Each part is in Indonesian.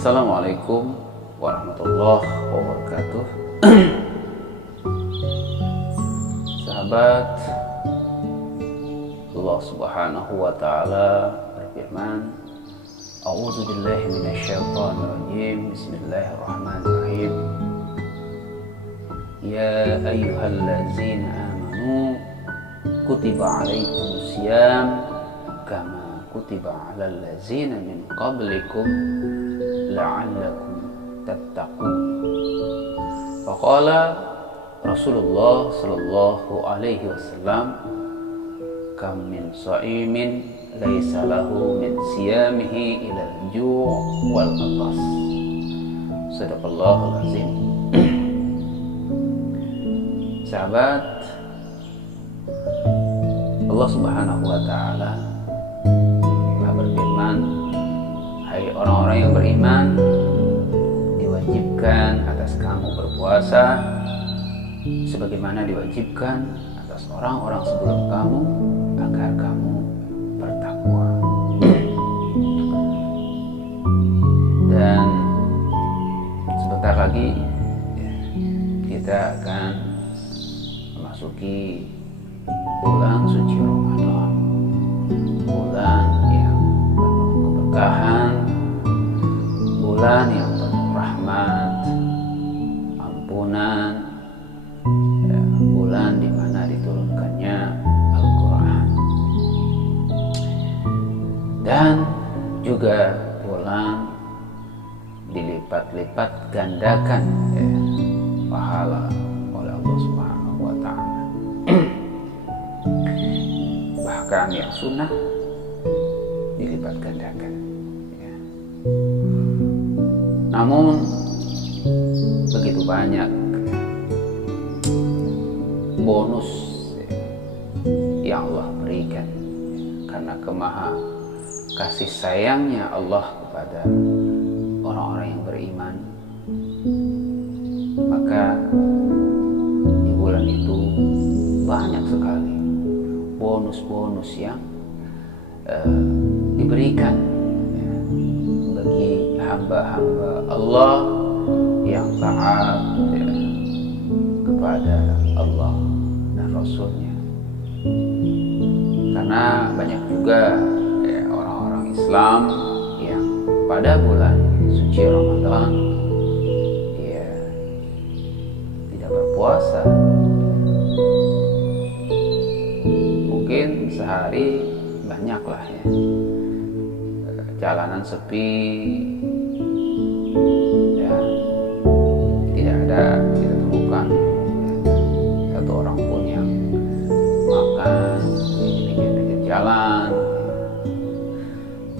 Assalamualaikum warahmatullahi wabarakatuh. Sahabat, Allah Subhanahu wa taala berfirman, A'udzu billahi minasyaitonir rajim. Bismillahirrahmanirrahim. Ya ayyuhallazina amanu kutiba alaikumus syiyam kama kutiba alal ladzina min qablikum la'allakum tattaqun. Faqala Rasulullah sallallahu alaihi wasallam, kam min sha'imin laisa lahu min siyamihi ila al-ju' wal atas. Shadaqallahul azim. Sahabat, Allah Subhanahu wa taala telah berfirman, hai orang-orang yang beriman, diwajibkan atas kamu berpuasa sebagaimana diwajibkan atas orang-orang sebelum kamu agar kamu bertakwa. Dan sebentar lagi kita akan memasuki bulan suci Ramadan, bulan yang penuh keberkahan, bulan yang penuh rahmat, ampunan, bulan di mana diturunkannya Al-Quran, dan juga bulan dilipat-lipat gandakan pahala oleh Allah Subhanahu wa taala. Bahkan yang sunnah dilipat gandakan. Namun begitu banyak bonus yang Allah berikan karena kemaha kasih sayangnya Allah kepada orang-orang yang beriman. Maka di bulan itu banyak sekali bonus-bonus yang diberikan bagi hamba-hamba Allah yang taat kepada Allah dan Rasulnya. Karena banyak juga orang-orang Islam yang pada bulan suci Ramadan dia tidak berpuasa, mungkin sehari banyaklah jalanan sepi, dan tidak temukan satu orang pun yang makan di pinggir-pinggir jalan.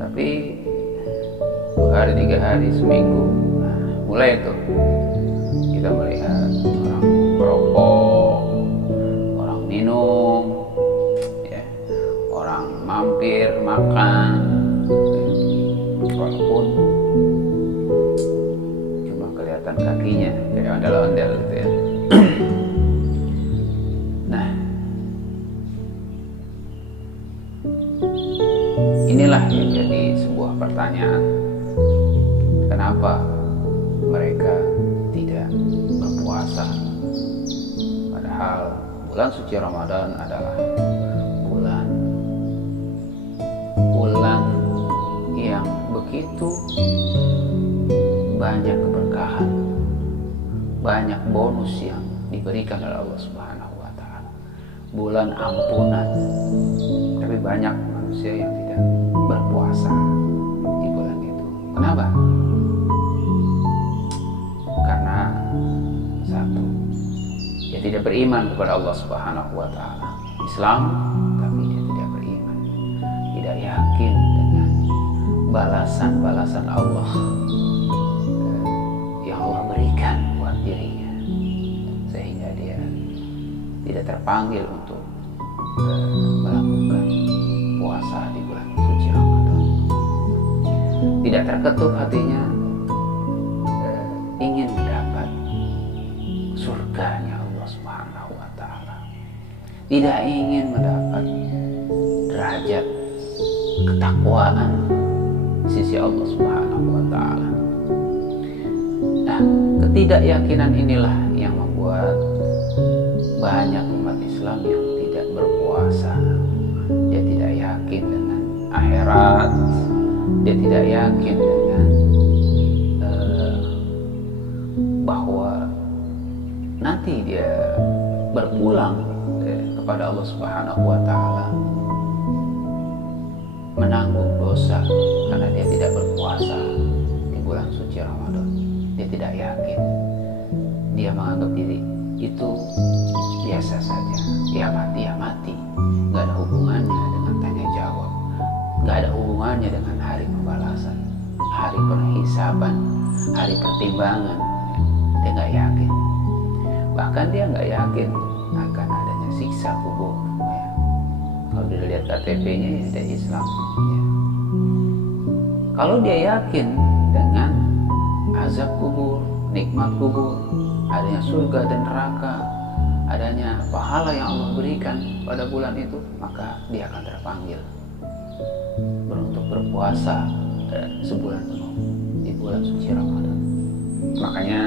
Tapi 2 hari 3 hari seminggu mulai itu kita melihat orang merokok, orang minum, orang mampir makan, walaupun cuma kelihatan kakinya kayak ondel-ondel gitu ya. Nah, inilah yang jadi sebuah pertanyaan, kenapa mereka tidak berpuasa, padahal bulan suci Ramadan adalah bulan yang begitu banyak keberkahan, banyak bonus yang diberikan oleh Allah Subhanahu wa taala. Bulan ampunan. Tapi banyak manusia yang tidak berpuasa di bulan itu. Kenapa? Karena satu, dia tidak beriman kepada Allah Subhanahu wa taala. Islam, tapi dia tidak beriman. Tidak yakin dengan balasan-balasan Allah yang Allah berikan buat dirinya, sehingga dia tidak terpanggil untuk melakukan puasa di bulan suci Ramadan. Tidak terketuk hatinya ingin mendapat surganya Allah Subhanahu wa taala. Tidak ingin mendapat derajat ketakwaan di sisi Allah Subhanahu wa taala. Nah, ketidakyakinan inilah yang membuat banyak umat Islam yang tidak berpuasa. Dia tidak yakin dengan akhirat, dia tidak yakin dengan bahwa nanti dia berpulang kepada Allah Subhanahu wa Ta'ala, menanggung dosa karena dia tidak berpuasa di bulan suci Ramadan. Dia tidak yakin, dia menganggap diri itu biasa saja. Ya mati, nggak ada hubungannya dengan tanya jawab, nggak ada hubungannya dengan hari pembalasan, hari perhisaban, hari pertimbangan. Dia nggak yakin, bahkan dia nggak yakin akan adanya siksa kubur. Kalau dia lihat KTP-nya ya dia Islam. Kalau dia yakin dengan azab kubur, nikmat kubur, adanya surga dan neraka, adanya pahala yang Allah berikan pada bulan itu, maka dia akan terpanggil untuk berpuasa sebulan penuh di bulan suci Ramadan. Makanya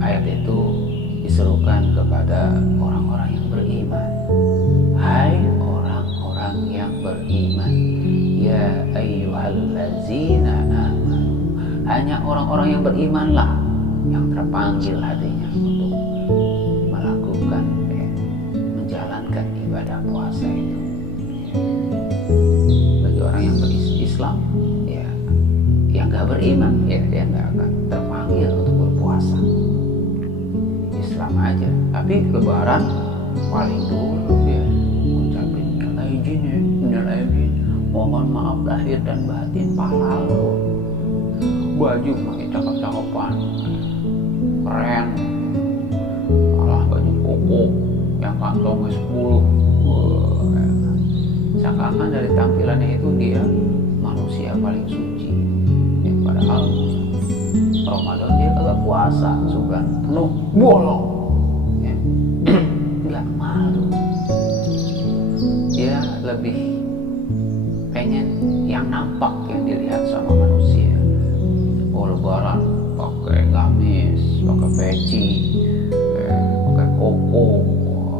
ayat itu diserukan kepada orang-orang yang beriman. Hai orang-orang yang beriman, ya ayyuhallazina amanu. Hanya orang-orang yang berimanlah yang terpanggil hatinya untuk melakukan menjalankan ibadah puasa itu. Bagi orang yang berislam, ya yang nggak beriman, ya dia nggak akan terpanggil untuk berpuasa. Islam aja, tapi Lebaran paling dulu ya ngucapin minal aidin, mohon maaf lahir dan batin, pahlalu. Baju pakai cakep-cakepan, keren, malah baju koko yang kantongnya 10. Seakan-akan dari tampilannya itu dia manusia paling suci. Ya, padahal Ramadan dia kagak puasa sebulan penuh, bolong. Ya. Nggak malu. Dia lebih pengen yang nampak, yang dilihat sama manusia. Oh, Lebaran pakai gamis, pakai peci, pakai koko,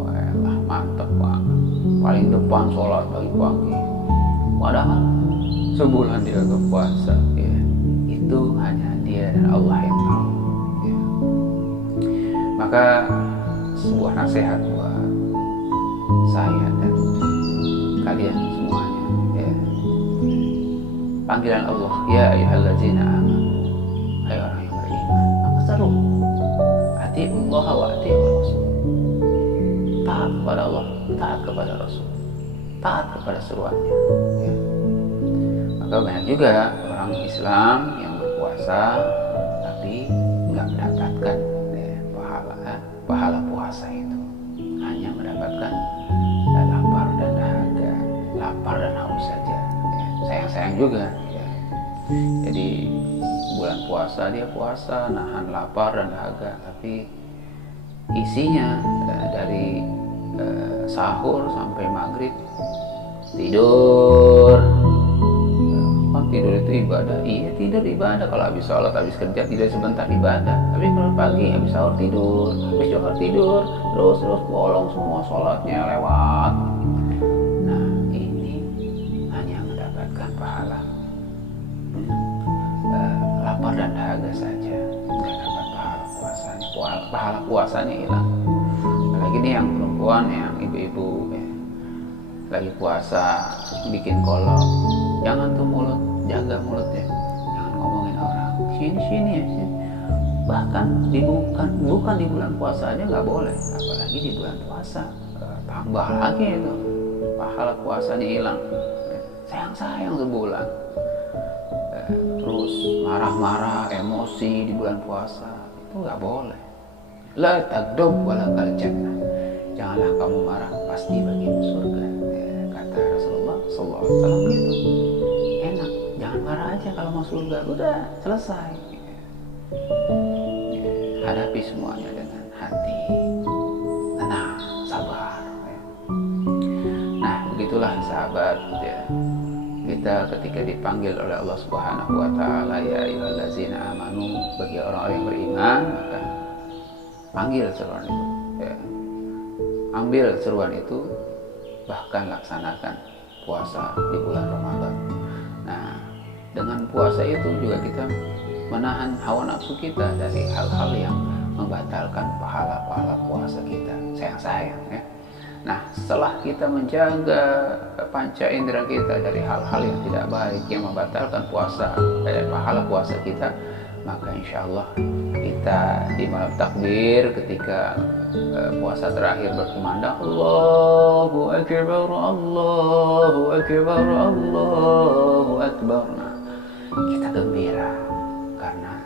lah mantep banget. Paling depan sholat pagi-pagi. Padahal sebulan dia ke puasa, ya. Itu hanya dia dan Allah yang tahu. Ya. Maka sebuah nasihat buat saya dan kalian semuanya, ya. Panggilan Allah, ya ayyuhallazina amanu, hai orang yang beriman, maka seru. Atiullah wa atiur rasul. Taat kepada Allah, taat kepada Rasul, taat kepada seruannya. Ya. Maka banyak juga orang Islam yang berpuasa tapi nggak mendapatkan pahala puasa itu, hanya mendapatkan lapar dan dahaga, lapar dan haus saja. Ya. Sayang juga. Ya. Jadi bulan puasa dia puasa nahan lapar dan dahaga, tapi isinya dari sahur sampai maghrib tidur. Kan tidur itu ibadah. Iya, tidur ibadah. Kalau habis sholat, habis kerja tidur sebentar ibadah. Tapi kalau pagi habis sahur tidur, habis johar tidur, terus bolong semua sholatnya lewat. Nah, ini hanya mendapatkan pahala lapar dan dahaga saja, nggak dapat pahala puasanya. Pahala puasanya hilang. Apalagi ini yang perempuan, yang ibu-ibu, ya, lagi puasa bikin kolom, jangan tuh mulut, jaga mulutnya, jangan ngomongin orang sini ya sini. Bahkan bukan di bulan puasa aja nggak boleh, apalagi di bulan puasa. Tambah lagi itu pahala puasanya hilang. Sayang sebulan. Terus marah-marah, emosi di bulan puasa, itu nggak boleh. La tagdob walakal jannah. Janganlah kamu marah, pasti bagimu surga. Ya, kata Rasulullah SAW gitu. Enak, jangan marah aja kalau mau surga, udah selesai. Ya, hadapi semuanya dengan hati tenang, sabar. Ya. Nah, begitulah sahabat. Ya. Kita kita ketika dipanggil oleh Allah Subhanahu wa taala, ya ayyuhallazina amanu, bagi orang-orang yang beriman, maka panggil seruan itu, ya. Ambil seruan itu, bahkan laksanakan puasa di bulan Ramadan. Nah, dengan puasa itu juga kita menahan hawa nafsu kita dari hal-hal yang membatalkan pahala-pahala puasa kita. Sayang-sayang, ya. Nah, setelah kita menjaga panca indera kita dari hal-hal yang tidak baik yang membatalkan puasa, pahala puasa kita, maka insya Allah kita di malam takbir ketika puasa terakhir berkumandang Allahu Akbar, Allahu Akbar, Allahu Akbar. Nah, kita gembira karena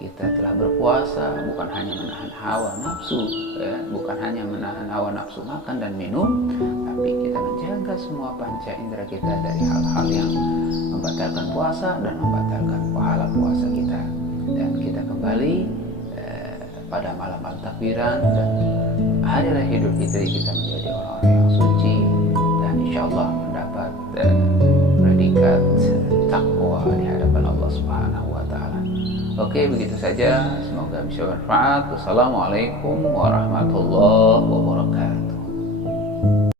kita telah berpuasa, bukan hanya menahan hawa nafsu, ya, bukan hanya menahan hawa nafsu makan dan minum, tapi kita menjaga semua panca indera kita dari hal-hal yang membatalkan puasa dan membatalkan pahala puasa kita. Dan kita kembali pada malam al-takbiran dan hari raya Idul Fitri kita menjadi orang-orang yang suci dan insya Allah mendapat predikat takwa di hadapan Allah Subhanahu wa taala. Oke, begitu saja. Semoga bisa bermanfaat. Wassalamualaikum warahmatullahi wabarakatuh.